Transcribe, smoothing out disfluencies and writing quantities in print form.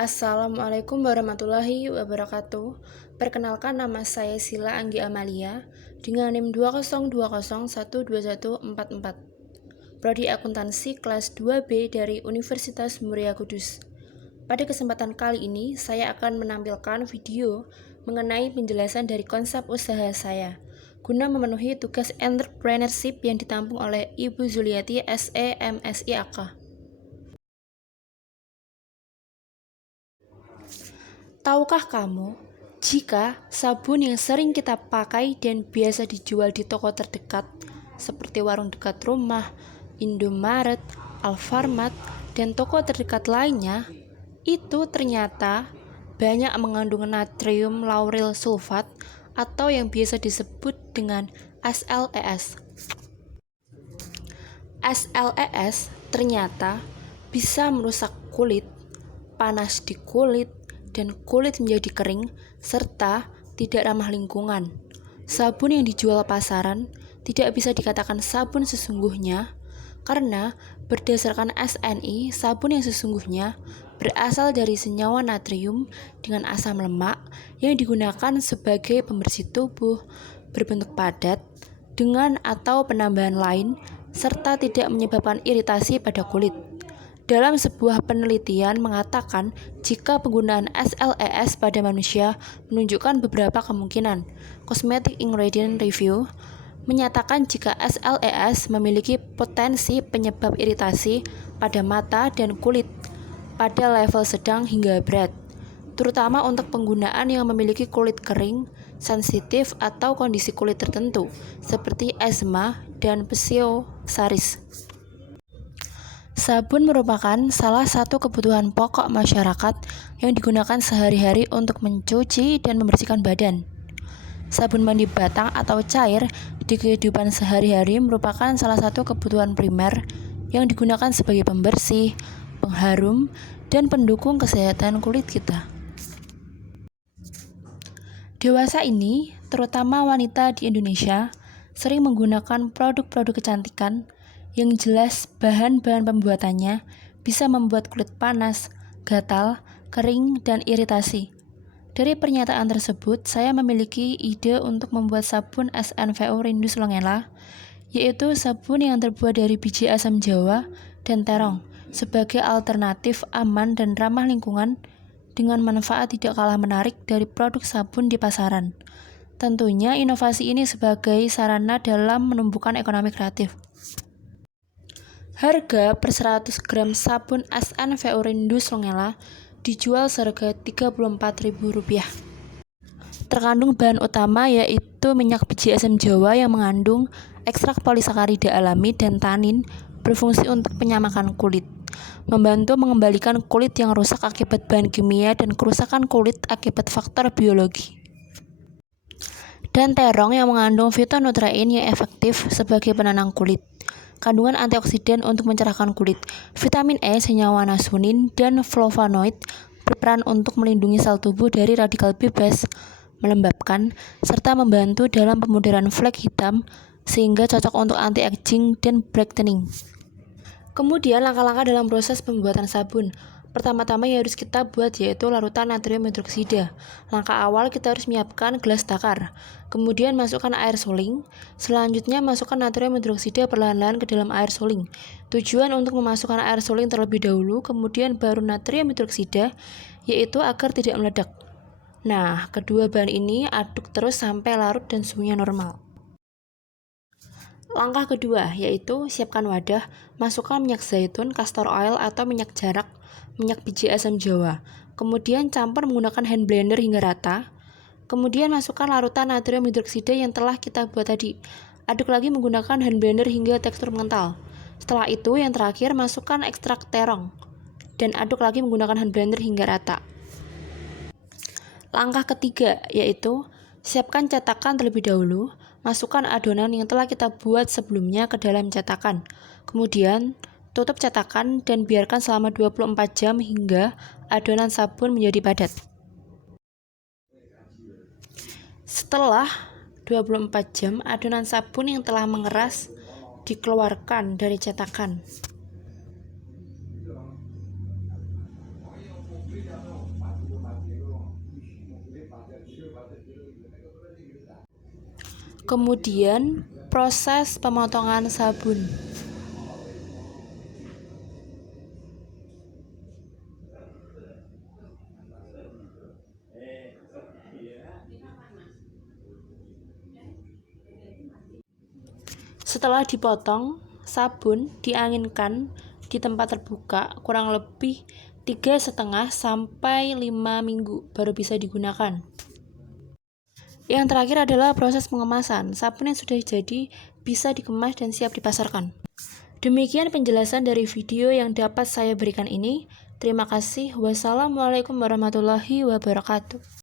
Assalamualaikum warahmatullahi wabarakatuh. Perkenalkan, nama saya Sila Anggi Amalia dengan NIM 202012144. Prodi Akuntansi kelas 2B dari Universitas Muria Kudus. Pada kesempatan kali ini, saya akan menampilkan video mengenai penjelasan dari konsep usaha saya guna memenuhi tugas entrepreneurship yang ditampung oleh Ibu Zuliati SE MSI AK. Tahukah kamu, jika sabun yang sering kita pakai dan biasa dijual di toko terdekat, seperti warung dekat rumah, Indomaret, Alfamart, dan toko terdekat lainnya, itu ternyata banyak mengandung natrium lauryl sulfat atau yang biasa disebut dengan SLES. SLES ternyata bisa merusak kulit, panas di kulit, dan kulit menjadi kering, serta tidak ramah lingkungan. Sabun yang dijual pasaran tidak bisa dikatakan sabun sesungguhnya, karena berdasarkan SNI, sabun yang sesungguhnya berasal dari senyawa natrium dengan asam lemak yang digunakan sebagai pembersih tubuh, berbentuk padat, dengan atau penambahan lain, serta tidak menyebabkan iritasi pada kulit. Dalam sebuah penelitian mengatakan jika penggunaan SLES pada manusia menunjukkan beberapa kemungkinan. Cosmetic Ingredient Review menyatakan jika SLES memiliki potensi penyebab iritasi pada mata dan kulit pada level sedang hingga berat, terutama untuk penggunaan yang memiliki kulit kering, sensitif, atau kondisi kulit tertentu seperti eczema dan psoriasis. Sabun merupakan salah satu kebutuhan pokok masyarakat yang digunakan sehari-hari untuk mencuci dan membersihkan badan. Sabun mandi batang atau cair di kehidupan sehari-hari merupakan salah satu kebutuhan primer yang digunakan sebagai pembersih, pengharum, dan pendukung kesehatan kulit kita. Dewasa ini, terutama wanita di Indonesia, sering menggunakan produk-produk kecantikan yang jelas bahan-bahan pembuatannya bisa membuat kulit panas, gatal, kering, dan iritasi. Dari pernyataan tersebut, saya memiliki ide untuk membuat sabun SNVO Rindu Slongela, yaitu sabun yang terbuat dari biji asam jawa dan terong, sebagai alternatif aman dan ramah lingkungan dengan manfaat tidak kalah menarik dari produk sabun di pasaran. Tentunya inovasi ini sebagai sarana dalam menumbuhkan ekonomi kreatif. Harga per 100 gram sabun SNVO Rindu Slongela dijual seharga Rp34.000. Terkandung bahan utama yaitu minyak biji asam jawa yang mengandung ekstrak polisakarida alami dan tanin, berfungsi untuk penyamakan kulit, membantu mengembalikan kulit yang rusak akibat bahan kimia dan kerusakan kulit akibat faktor biologi. Dan terong yang mengandung fitonutrien yang efektif sebagai penenang kulit, kandungan antioksidan untuk mencerahkan kulit, vitamin E, senyawa nasunin, dan flavonoid berperan untuk melindungi sel tubuh dari radikal bebas, melembabkan, serta membantu dalam pemudaran flek hitam sehingga cocok untuk anti-aging dan brightening. Kemudian langkah-langkah dalam proses pembuatan sabun. Pertama-tama yang harus kita buat yaitu larutan natrium hidroksida. Langkah awal kita harus menyiapkan gelas takar. Kemudian masukkan air suling. Selanjutnya masukkan natrium hidroksida perlahan-lahan ke dalam air suling. Tujuan untuk memasukkan air suling terlebih dahulu, kemudian baru natrium hidroksida, yaitu agar tidak meledak. Nah, kedua bahan ini aduk terus sampai larut dan suhunya normal. Langkah kedua yaitu siapkan wadah, masukkan minyak zaitun, castor oil atau minyak jarak, minyak biji asam jawa. Kemudian campur menggunakan hand blender hingga rata. Kemudian masukkan larutan natrium hidroksida yang telah kita buat tadi. Aduk lagi menggunakan hand blender hingga tekstur mengental. Setelah itu yang terakhir masukkan ekstrak terong dan aduk lagi menggunakan hand blender hingga rata. Langkah ketiga yaitu siapkan cetakan terlebih dahulu. Masukkan adonan yang telah kita buat sebelumnya ke dalam cetakan. Kemudian tutup cetakan dan biarkan selama 24 jam hingga adonan sabun menjadi padat. Setelah 24 jam, adonan sabun yang telah mengeras dikeluarkan dari cetakan. Kemudian proses pemotongan sabun. Setelah dipotong, sabun dianginkan di tempat terbuka kurang lebih 3,5 sampai 5 minggu baru bisa digunakan. Yang terakhir adalah proses pengemasan. Sabun yang sudah jadi bisa dikemas dan siap dipasarkan. Demikian penjelasan dari video yang dapat saya berikan ini. Terima kasih. Wassalamualaikum warahmatullahi wabarakatuh.